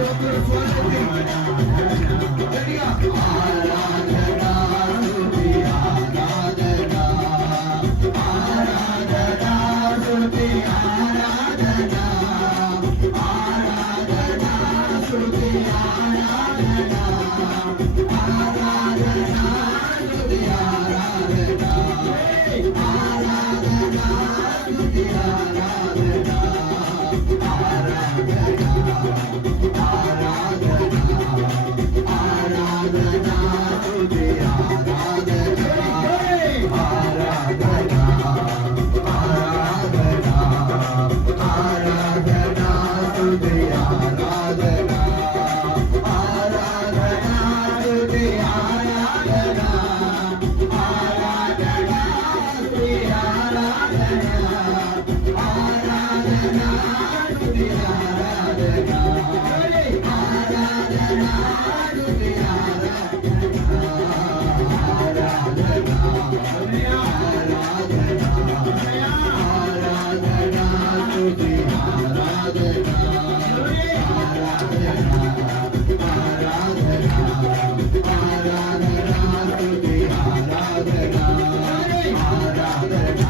Ready up. Aradhana Aradhana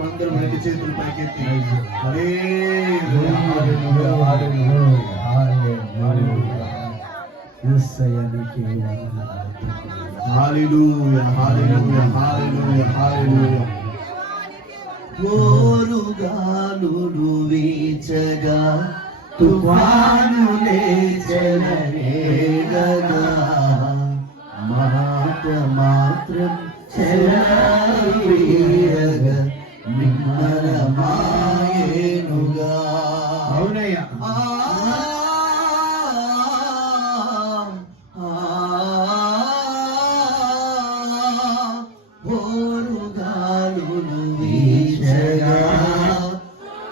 అందరూ మనకి చేతులు పైకెత్తి అదే కోరుగాలుడు వీచగా తుఫాను లేచనరేగగా మాత్రం చెలరీరగా నిమ్మలమాయేనుగా. అవునయ్యా.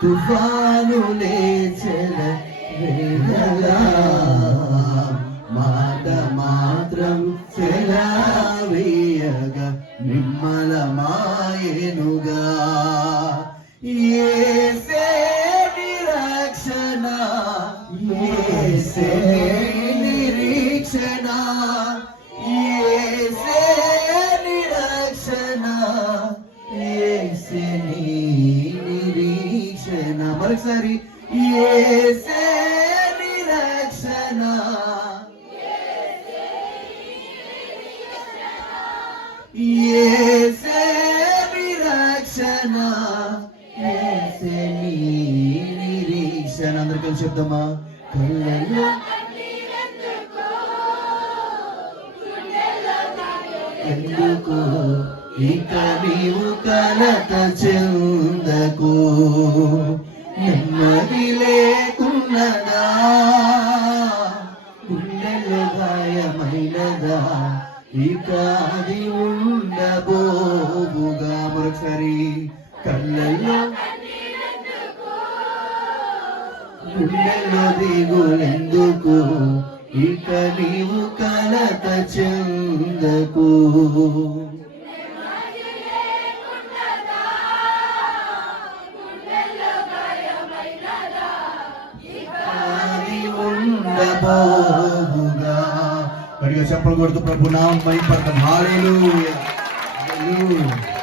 తుఫాను లేచల వేళలా నిరీక్షణ ఏసే నిరక్షణ ఏసే నిరీక్షణ ఏసే నిరక్షణ ఏసే నిరీక్షణ అందరు కలిసి కళ్ళల్లో ఎందుకు? ఇక నీవు కలత చెందకు. నెమ్మది లేకున్నదా? గుండెలు గాయమైనదా? ఇక అది ఉండబోవుగా మరొకసారి కళ్ళల్లో. గుండెల్లో దిగులెందుకు? ఇక నీవు కలత చెందకు. చెప్పలు కొడుతూ ప్రభు నామం మైపడతాం హాలేలూయా హల్లెలూయా.